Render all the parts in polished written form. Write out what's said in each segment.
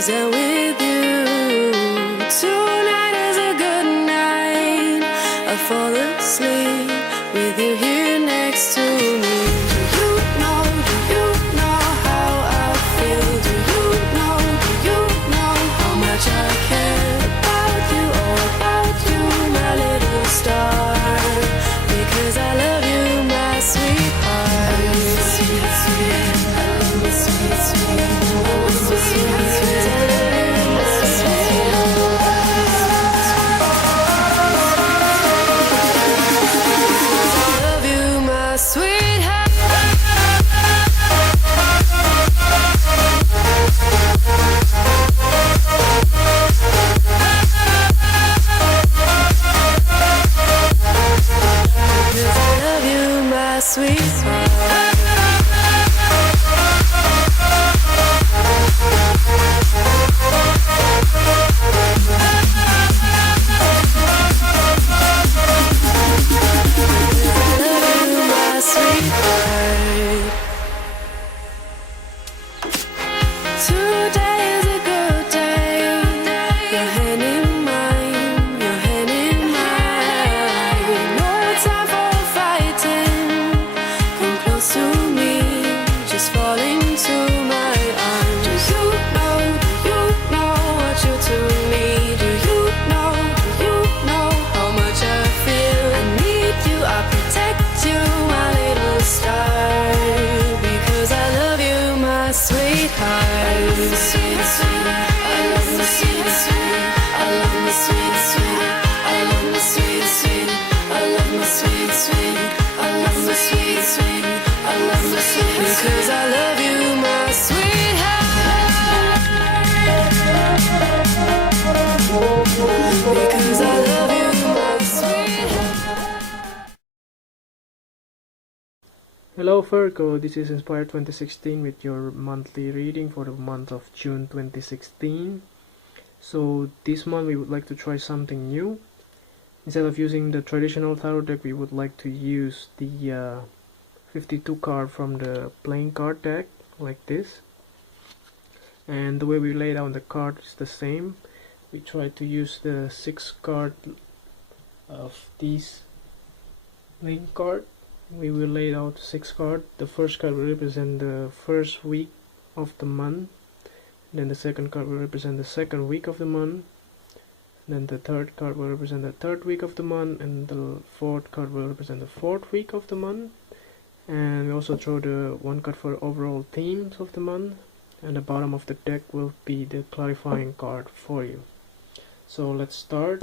'cause I'm with you. Tonight is a good night. I fall asleep with you here next to me. Do you know how I feel? Do you know how much I care about you, all about you, my little star? Because I love you, my sweetheart. I love you, sweet, sweet. I love you, sweet, sweet. I love you, sweet, sweet. I love you, my sweetheart. I love you, my sweetheart. Because I love you, my sweetheart. Today is a good day. Your hand in mine, your hand in mine. No time for fighting. Come close to me, just fall into my arms. Do you know what you're to me? Do you know how much I feel? I need you, I protect you, my little star. Because I love you, my sweetheart. I love you, sweet, sweet. I love you, sweet, sweet. I love you, sweet, sweet. I love you, sweet, sweet. I love you, sweet, sweet. I love you, sweet, sweet. I love you, sweet. Because I love you, my sweetheart. Because I love you, my sweetheart. Hello Virgo, this is Inspire 2016 with your monthly reading for the month of June 2016. So this month we would like to try something new. Instead of using the traditional tarot deck, we would like to use the 52 card from the playing card deck, like this. And the way we lay down the card is the same. We try to use the 6 card of these playing card. We will lay out 6 cards. The first card will represent the first week of the month. Then the second card will represent the second week of the month. Then the third card will represent the third week of the month. And the fourth card will represent the fourth week of the month. And we also throw the one card for overall themes of the month. And the bottom of the deck will be the clarifying card for you. So let's start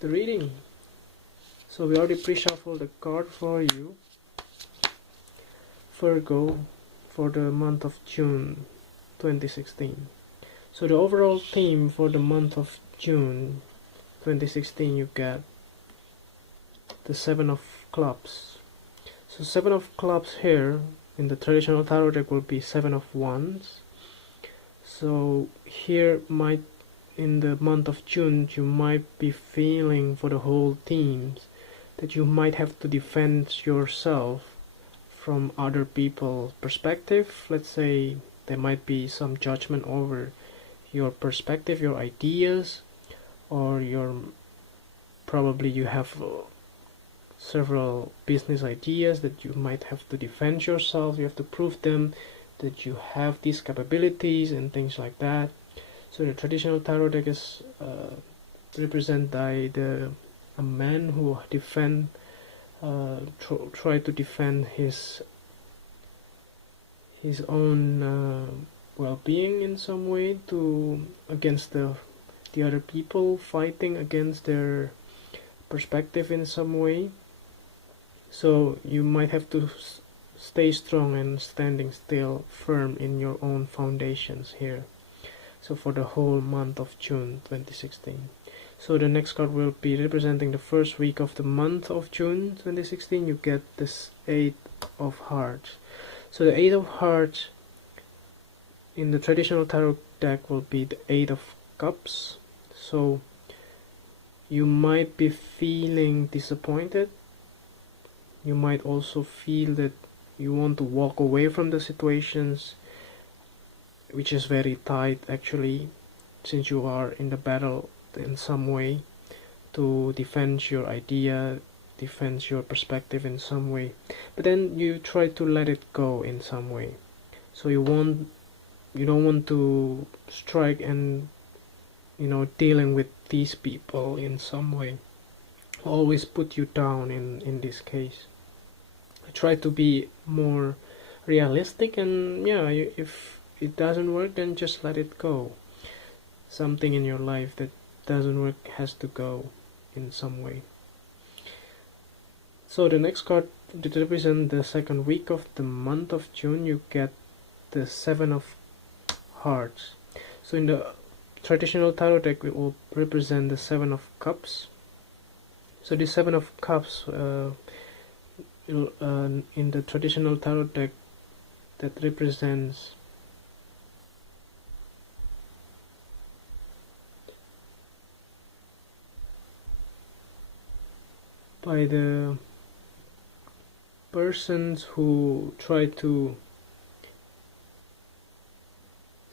the reading. So we already pre-shuffled the card for you, Virgo, for the month of June 2016. So the overall theme for the month of June 2016, you get the 7 of clubs. So 7 of clubs here in the traditional tarot deck will be 7 of wands. So here in the month of June, you might be feeling for the whole themes that you might have to defend yourself from other people's perspective. Let's say there might be some judgment over your perspective, your ideas, or probably you have several business ideas that you might have to defend yourself. You have to prove them that you have these capabilities and things like that. So the traditional tarot deck is represented by a man who try to defend his own well-being in some way against the other people, fighting against their perspective in some way. So you might have to stay strong and standing still firm in your own foundations here. So for the whole month of June 2016. So the next card will be representing the first week of the month of June 2016. You get this 8 of Hearts. So the 8 of Hearts in the traditional tarot deck will be the 8 of Cups. So you might be feeling disappointed. You might also feel that you want to walk away from the situations which is very tight actually, since you are in the battle in some way to defend your idea, defend your perspective in some way, but then you try to let it go in some way. So you don't want to strike and dealing with these people in some way always put you down in this case. I try to be more realistic, and yeah, if it doesn't work, then just let it go. Something in your life that doesn't work has to go in some way. So the next card to represent the second week of the month of June, you get the Seven of Hearts. So in the traditional tarot deck, it will represent the Seven of Cups. So the Seven of Cups in the traditional tarot deck, that represents by the persons who try to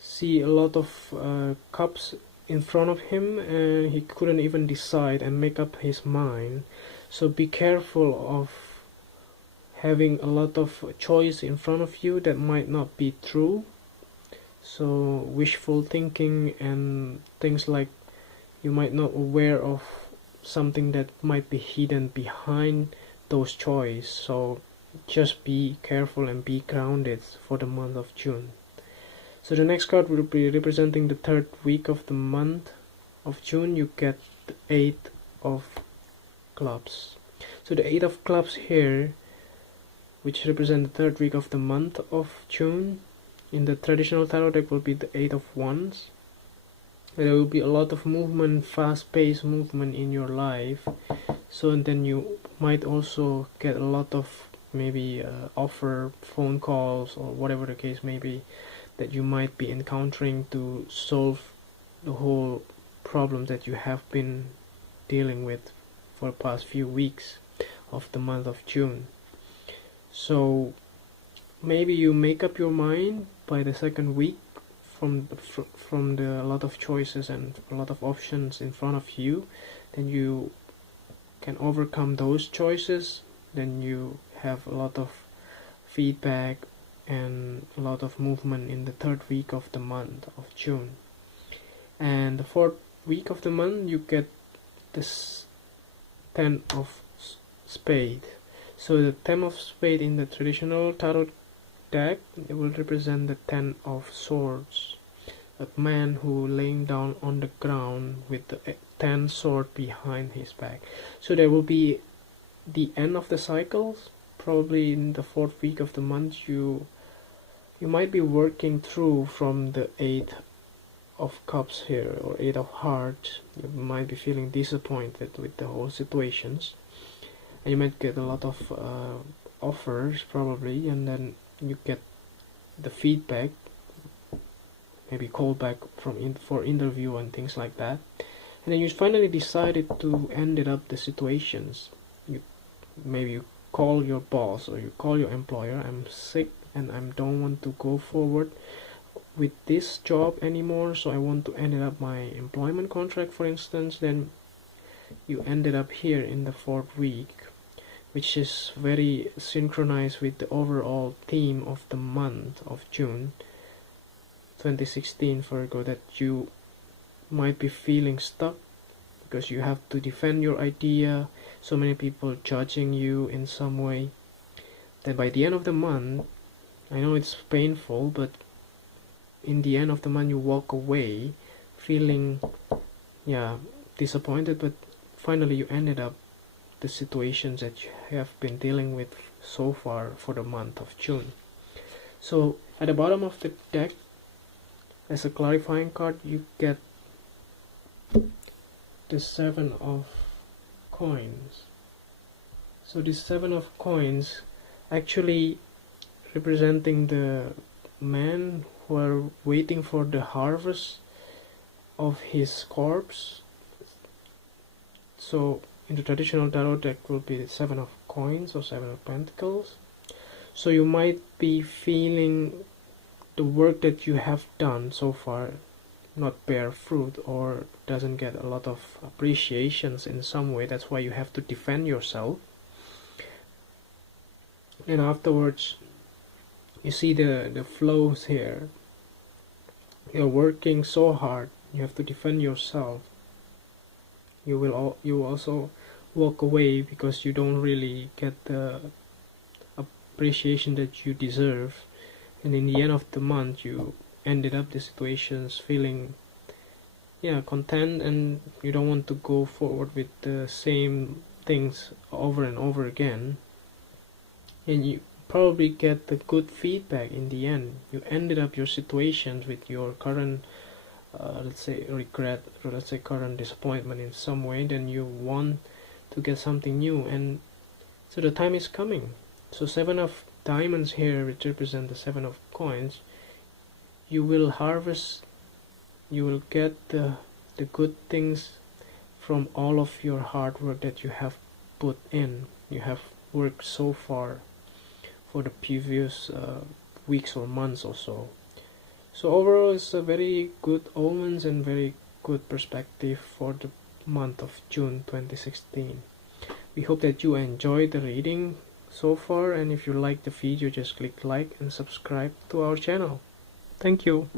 see a lot of cups in front of him, and he couldn't even decide and make up his mind. So be careful of having a lot of choice in front of you that might not be true. So wishful thinking and things like you might not aware of something that might be hidden behind those choices. So just be careful and be grounded for the month of June. So the next card will be representing the third week of the month of June. You get the Eight of Clubs. So the Eight of Clubs here, which represent the third week of the month of June, in the traditional tarot deck will be the Eight of Wands. There will be a lot of movement, fast-paced movement in your life. So and then you might also get a lot of maybe offer, phone calls, or whatever the case may be, that you might be encountering to solve the whole problem that you have been dealing with for the past few weeks of the month of June. So maybe you make up your mind by the second week from the a lot of choices and a lot of options in front of you. Then you can overcome those choices. Then you have a lot of feedback and a lot of movement in the third week of the month of June. And the fourth week of the month, you get this Ten of Spade. So the Ten of Spade in the traditional tarot deck, it will represent the Ten of Swords, a man who laying down on the ground with the 10 sword behind his back. So there will be the end of the cycles. Probably in the fourth week of the month, you might be working through from the Eight of Cups here, or Eight of Hearts. You might be feeling disappointed with the whole situations, and you might get a lot of offers probably, and then you get the feedback, maybe call back for interview and things like that, and then you finally decided to end it up the situations. Maybe you call your boss or you call your employer, I'm sick and I don't want to go forward with this job anymore, so I want to end up my employment contract, for instance. Then you ended up here in the fourth week, which is very synchronized with the overall theme of the month of June 2016, Virgo, that you might be feeling stuck because you have to defend your idea, so many people judging you in some way. Then by the end of the month, I know it's painful, but in the end of the month you walk away feeling disappointed, but finally you ended up the situations that you have been dealing with so far for the month of June. So at the bottom of the deck, as a clarifying card, you get the Seven of Coins. So the Seven of Coins actually representing the man who are waiting for the harvest of his corpse. So in the traditional tarot deck will be the Seven of Coins or Seven of Pentacles. So you might be feeling the work that you have done so far not bear fruit or doesn't get a lot of appreciations in some way. That's why you have to defend yourself. And afterwards, you see the flows here. You're working so hard, you have to defend yourself. You also walk away because you don't really get the appreciation that you deserve, and in the end of the month you ended up the situations feeling content, and you don't want to go forward with the same things over and over again, and you probably get the good feedback in the end. You ended up your situations with your current let's say regret, or let's say current disappointment in some way, then you want to get something new, and so the time is coming. So 7 of diamonds here, which represent the 7 of coins, you will harvest, you will get the good things from all of your hard work that you have put in. You have worked so far for the previous weeks or months or so. So overall, it's a very good omens and very good perspective for the month of June 2016. We hope that you enjoyed the reading so far, and if you like the video, just click like and subscribe to our channel. Thank you.